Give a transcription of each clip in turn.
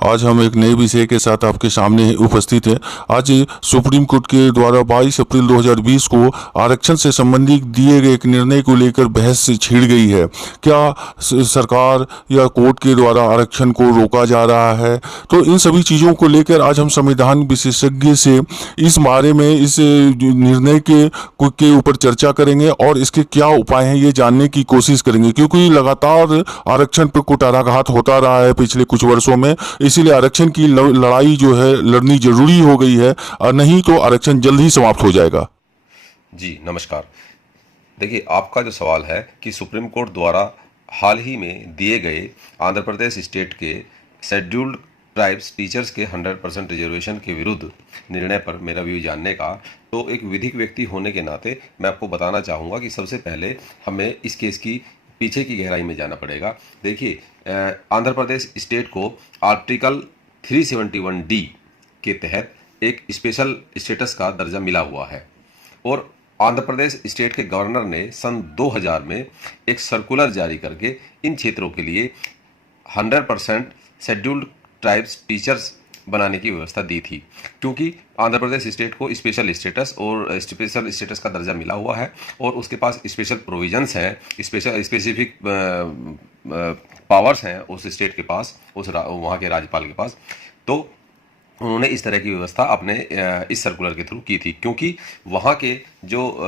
आज हम एक नए विषय के साथ आपके सामने उपस्थित हैं। आज सुप्रीम कोर्ट के द्वारा 22 अप्रैल 2020 को आरक्षण से संबंधित दिए गए एक निर्णय को लेकर बहस छिड़ गई है। क्या सरकार या कोर्ट के द्वारा आरक्षण को रोका जा रहा है? तो इन सभी चीज़ों को लेकर आज हम संविधान विशेषज्ञ से इस बारे में, इस निर्णय के ऊपर चर्चा करेंगे और इसके क्या उपाय हैं ये जानने की कोशिश करेंगे, क्योंकि लगातार आरक्षण पर कुठाराघात होता रहा है पिछले कुछ वर्षों में। इसीलिए आरक्षण की लड़ाई जो है लड़नी जरूरी हो गई है, और नहीं तो आरक्षण जल्द ही समाप्त हो जाएगा। जी नमस्कार। देखिए, आपका जो सवाल है कि सुप्रीम कोर्ट द्वारा हाल ही में दिए गए आंध्र प्रदेश स्टेट के शेड्यूल्ड ट्राइब्स टीचर्स के 100% रिजर्वेशन के विरुद्ध निर्णय पर मेरा व्यू जानने का, तो एक विधिक व्यक्ति होने के नाते मैं आपको बताना चाहूँगा कि सबसे पहले हमें इस केस की पीछे की गहराई में जाना पड़ेगा। देखिए, आंध्र प्रदेश स्टेट को आर्टिकल 371D के तहत एक स्पेशल स्टेटस का दर्जा मिला हुआ है और आंध्र प्रदेश स्टेट के गवर्नर ने सन 2000 में एक सर्कुलर जारी करके इन क्षेत्रों के लिए 100% शेड्यूल्ड ट्राइब्स टीचर्स बनाने की व्यवस्था दी थी, क्योंकि आंध्र प्रदेश स्टेट को स्पेशल स्टेटस और स्पेशल स्टेटस का दर्जा मिला हुआ है और उसके पास स्पेशल प्रोविजंस हैं, स्पेसिफिक पावर्स हैं उस स्टेट के पास, वहाँ के राज्यपाल के पास। तो उन्होंने इस तरह की व्यवस्था अपने इस सर्कुलर के थ्रू की थी, क्योंकि वहाँ के जो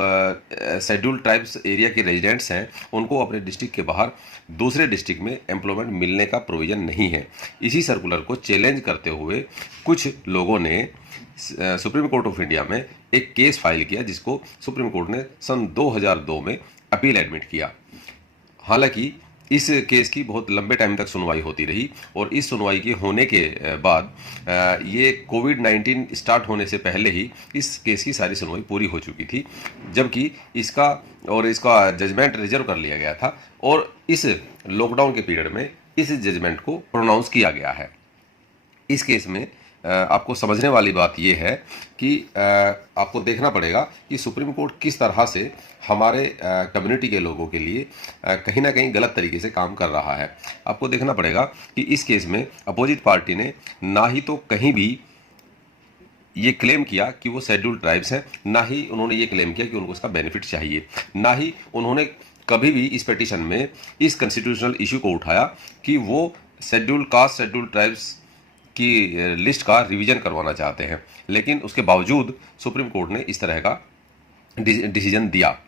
शेड्यूल्ड ट्राइब्स एरिया के रेजिडेंट्स हैं उनको अपने डिस्ट्रिक्ट के बाहर दूसरे डिस्ट्रिक्ट में एम्प्लॉयमेंट मिलने का प्रोविज़न नहीं है। इसी सर्कुलर को चैलेंज करते हुए कुछ लोगों ने सुप्रीम कोर्ट ऑफ इंडिया में एक केस फाइल किया, जिसको सुप्रीम कोर्ट ने सन 2002 में अपील एडमिट किया। हालांकि इस केस की बहुत लंबे टाइम तक सुनवाई होती रही और इस सुनवाई के होने के बाद ये कोविड-19 स्टार्ट होने से पहले ही इस केस की सारी सुनवाई पूरी हो चुकी थी, जबकि इसका जजमेंट रिजर्व कर लिया गया था और इस लॉकडाउन के पीरियड में इस जजमेंट को प्रोनाउंस किया गया है। इस केस में आपको समझने वाली बात यह है कि आपको देखना पड़ेगा कि सुप्रीम कोर्ट किस तरह से हमारे कम्युनिटी के लोगों के लिए कहीं ना कहीं गलत तरीके से काम कर रहा है। आपको देखना पड़ेगा कि इस केस में अपोजिट पार्टी ने ना ही तो कहीं भी ये क्लेम किया कि वो शेड्यूल्ड ट्राइब्स हैं, ना ही उन्होंने ये क्लेम किया कि उनको इसका बेनिफिट चाहिए, ना ही उन्होंने कभी भी इस पिटीशन में इस कॉन्स्टिट्यूशनल इशू को उठाया कि वो शेड्यूल्ड कास्ट, शेड्यूल्ड ट्राइब्स की लिस्ट का रिवीजन करवाना चाहते हैं। लेकिन उसके बावजूद सुप्रीम कोर्ट ने इस तरह का डिसीजन दिया।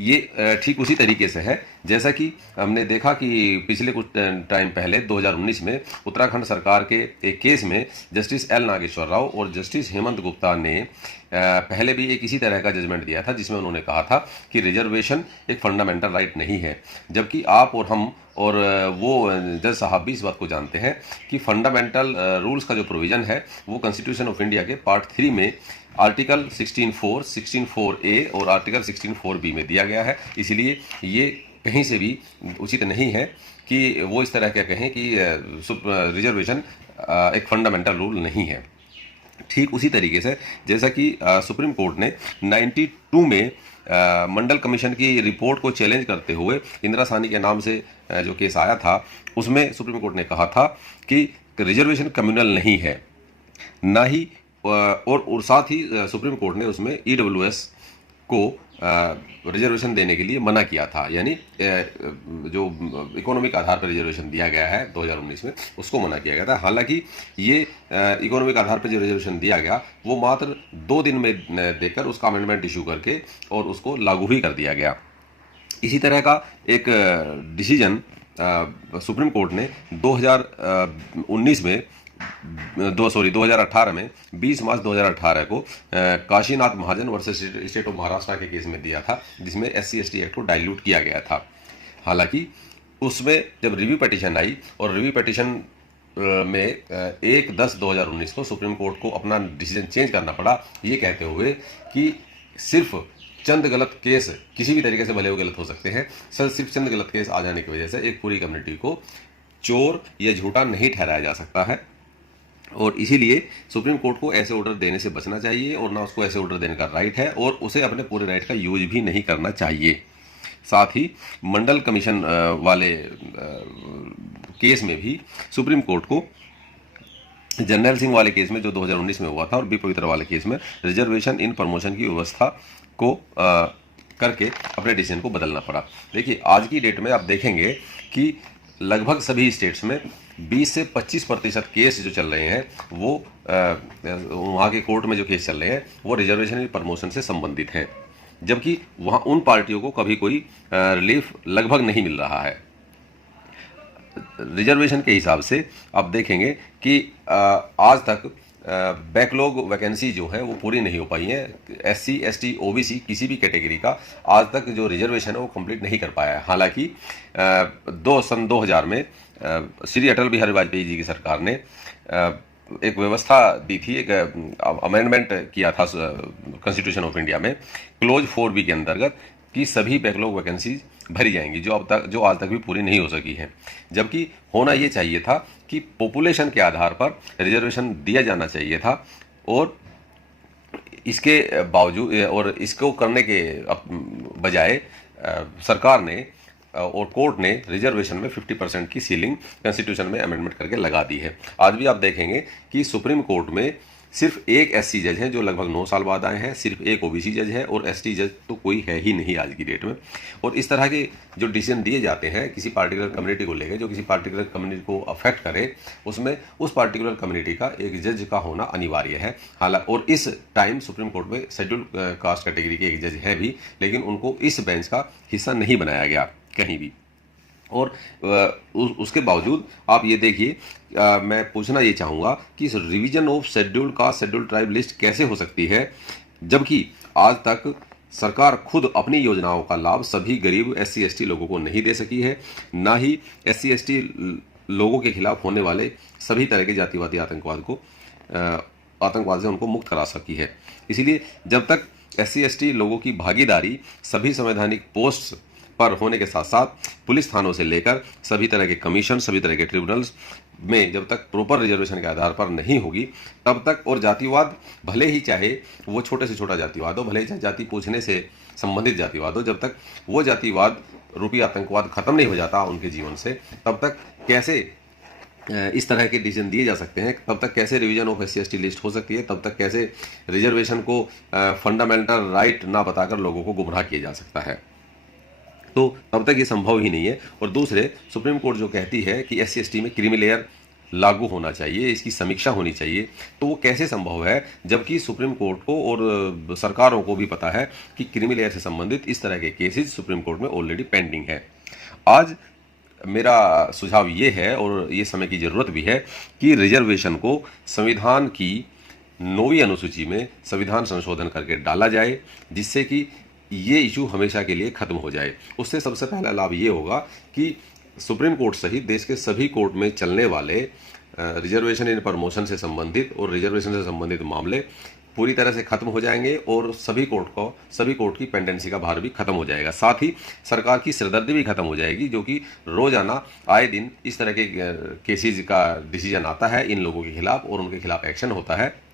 ये ठीक उसी तरीके से है जैसा कि हमने देखा कि पिछले कुछ टाइम पहले 2019 में उत्तराखंड सरकार के एक केस में जस्टिस एल नागेश्वर राव और जस्टिस हेमंत गुप्ता ने पहले भी एक इसी तरह का जजमेंट दिया था, जिसमें उन्होंने कहा था कि रिजर्वेशन एक फंडामेंटल राइट नहीं है, जबकि आप और हम और वो जज साहब भी इस बात को जानते हैं कि फंडामेंटल रूल्स का जो प्रोविज़न है वो कॉन्स्टिट्यूशन ऑफ इंडिया के पार्ट 3 में आर्टिकल 16(4), 16(4)A और आर्टिकल 16(4)B में दिया गया है। इसलिए ये कहीं से भी उचित नहीं है कि वो इस तरह का कहें कि रिजर्वेशन एक फंडामेंटल रूल नहीं है। ठीक उसी तरीके से जैसा कि सुप्रीम कोर्ट ने 92 में मंडल कमीशन की रिपोर्ट को चैलेंज करते हुए इंदिरा साहनी के नाम से जो केस आया था, उसमें सुप्रीम कोर्ट ने कहा था कि रिजर्वेशन कम्युनल नहीं है, ना ही और साथ ही सुप्रीम कोर्ट ने उसमें EWS को रिजर्वेशन देने के लिए मना किया था, यानी जो इकोनॉमिक आधार पर रिजर्वेशन दिया गया है 2019 में, उसको मना किया गया था। हालांकि ये इकोनॉमिक आधार पर जो रिजर्वेशन दिया गया वो मात्र 2 दिन में देकर उसका अमेंडमेंट इशू करके और उसको लागू भी कर दिया गया। इसी तरह का एक डिसीजन सुप्रीम कोर्ट ने 2018 में 20 मार्च 2018 को काशीनाथ महाजन वर्सेस स्टेट ऑफ महाराष्ट्र के केस में दिया था, जिसमें SC/ST एक्ट को डाइल्यूट किया गया था। हालांकि उसमें जब रिव्यू पिटीशन आई और रिव्यू पिटीशन में 1/10/2019 को सुप्रीम कोर्ट को अपना डिसीजन चेंज करना पड़ा, ये कहते हुए कि सिर्फ चंद गलत केस, किसी भी तरीके से भले वो गलत हो सकते हैं, सिर्फ चंद गलत केस आ जाने की वजह से एक पूरी कम्युनिटी को चोर या झूठा नहीं ठहराया जा सकता है। और इसीलिए सुप्रीम कोर्ट को ऐसे ऑर्डर देने से बचना चाहिए और ना उसको ऐसे ऑर्डर देने का राइट है और उसे अपने पूरे राइट का यूज भी नहीं करना चाहिए। साथ ही मंडल कमीशन वाले केस में भी सुप्रीम कोर्ट को जर्नैल सिंह वाले केस में जो 2019 में हुआ था और बी पवित्रा वाले केस में रिजर्वेशन इन प्रमोशन की व्यवस्था को करके अपने डिसीजन को बदलना पड़ा। देखिए आज की डेट में आप देखेंगे कि लगभग सभी स्टेट्स में 20 से 25% केस जो चल रहे हैं वो वहाँ के कोर्ट में जो केस चल रहे हैं वो रिजर्वेशन इन प्रमोशन से संबंधित हैं, जबकि वहाँ उन पार्टियों को कभी कोई रिलीफ लगभग नहीं मिल रहा है। रिजर्वेशन के हिसाब से आप देखेंगे कि आज तक बैकलॉग वैकेंसी जो है वो पूरी नहीं हो पाई है। SC, ST, OBC किसी भी कैटेगरी का आज तक जो रिजर्वेशन है वो कंप्लीट नहीं कर पाया है। हालांकि सन 2000 में श्री अटल बिहारी वाजपेयी जी की सरकार ने एक व्यवस्था दी थी, एक अमेंडमेंट किया था कॉन्स्टिट्यूशन ऑफ इंडिया में क्लोज 4B के अंतर्गत कि सभी बैकलॉग वैकेंसीज भरी जाएंगी जो आज तक भी पूरी नहीं हो सकी है। जबकि होना ये चाहिए था कि पॉपुलेशन के आधार पर रिजर्वेशन दिया जाना चाहिए था, और इसके बावजूद और इसको करने के बजाय सरकार ने और कोर्ट ने रिजर्वेशन में 50% की सीलिंग कॉन्स्टिट्यूशन में अमेंडमेंट करके लगा दी है। आज भी आप देखेंगे कि सुप्रीम कोर्ट में सिर्फ एक SC जज हैं जो लगभग 9 साल बाद आए हैं, सिर्फ एक OBC जज है और ST जज तो कोई है ही नहीं आज की डेट में। और इस तरह के जो डिसीजन दिए जाते हैं किसी पार्टिकुलर कम्युनिटी को लेकर, जो किसी पार्टिकुलर कम्युनिटी को अफेक्ट करे, उसमें उस पार्टिकुलर कम्युनिटी का एक जज का होना अनिवार्य है। हालांकि और इस टाइम सुप्रीम कोर्ट में शेड्यूल कास्ट कैटेगरी के एक जज हैं भी, लेकिन उनको इस बेंच का हिस्सा नहीं बनाया गया कहीं भी। और उसके बावजूद आप ये देखिए, मैं पूछना ये चाहूँगा कि इस revision of schedule caste schedule tribe list कैसे हो सकती है, जबकि आज तक सरकार खुद अपनी योजनाओं का लाभ सभी गरीब SC ST लोगों को नहीं दे सकी है, ना ही SC ST लोगों के खिलाफ होने वाले सभी तरह के जातिवादी आतंकवाद से उनको मुक्त करा सकी है। इसीलिए जब तक SC ST लोगों की भागीदारी सभी संवैधानिक पोस्ट पर होने के साथ साथ पुलिस थानों से लेकर सभी तरह के कमीशन, सभी तरह के ट्रिब्यूनल्स में जब तक प्रॉपर रिजर्वेशन के आधार पर नहीं होगी, तब तक, और जातिवाद भले ही चाहे वो छोटे से छोटा जातिवाद हो, भले ही चाहे जाति पूछने से संबंधित जातिवाद हो, जब तक वो जातिवाद रूपी आतंकवाद खत्म नहीं हो जाता उनके जीवन से, तब तक कैसे इस तरह के डिसीजन दिए जा सकते हैं, तब तक कैसे revision of SC ST list हो सकती है, तब तक कैसे रिजर्वेशन को फंडामेंटल राइट ना बताकर लोगों को गुमराह किया जा सकता है। तो तब तक ये संभव ही नहीं है। और दूसरे, सुप्रीम कोर्ट जो कहती है कि SC ST में क्रीमी लेयर लागू होना चाहिए, इसकी समीक्षा होनी चाहिए, तो वो कैसे संभव है, जबकि सुप्रीम कोर्ट को और सरकारों को भी पता है कि क्रीमी लेयर से संबंधित इस तरह के केसेस सुप्रीम कोर्ट में ऑलरेडी पेंडिंग है। आज मेरा सुझाव ये है, और ये समय की ज़रूरत भी है, कि रिजर्वेशन को संविधान की 9वीं अनुसूची में संविधान संशोधन करके डाला जाए, जिससे कि ये इशू हमेशा के लिए खत्म हो जाए। उससे सबसे पहला लाभ ये होगा कि सुप्रीम कोर्ट सहित देश के सभी कोर्ट में चलने वाले रिजर्वेशन इन प्रमोशन से संबंधित और रिजर्वेशन से संबंधित मामले पूरी तरह से खत्म हो जाएंगे, और सभी कोर्ट की पेंडेंसी का भार भी खत्म हो जाएगा। साथ ही सरकार की सिरदर्दी भी खत्म हो जाएगी, जो कि रोजाना आए दिन इस तरह के केसेस का डिसीजन आता है इन लोगों के खिलाफ और उनके खिलाफ एक्शन होता है,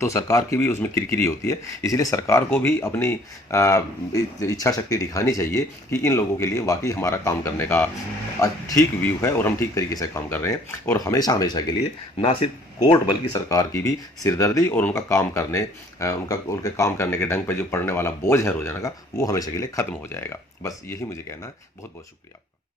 तो सरकार की भी उसमें किरकिरी होती है। इसलिए सरकार को भी अपनी इच्छा शक्ति दिखानी चाहिए कि इन लोगों के लिए वाकई हमारा काम करने का ठीक व्यू है और हम ठीक तरीके से काम कर रहे हैं, और हमेशा के लिए ना सिर्फ कोर्ट बल्कि सरकार की भी सिरदर्दी और उनके काम करने के ढंग पर जो पड़ने वाला बोझ है रोजाना का, वो हमेशा के लिए खत्म हो जाएगा। बस यही मुझे कहना है। बहुत बहुत शुक्रिया।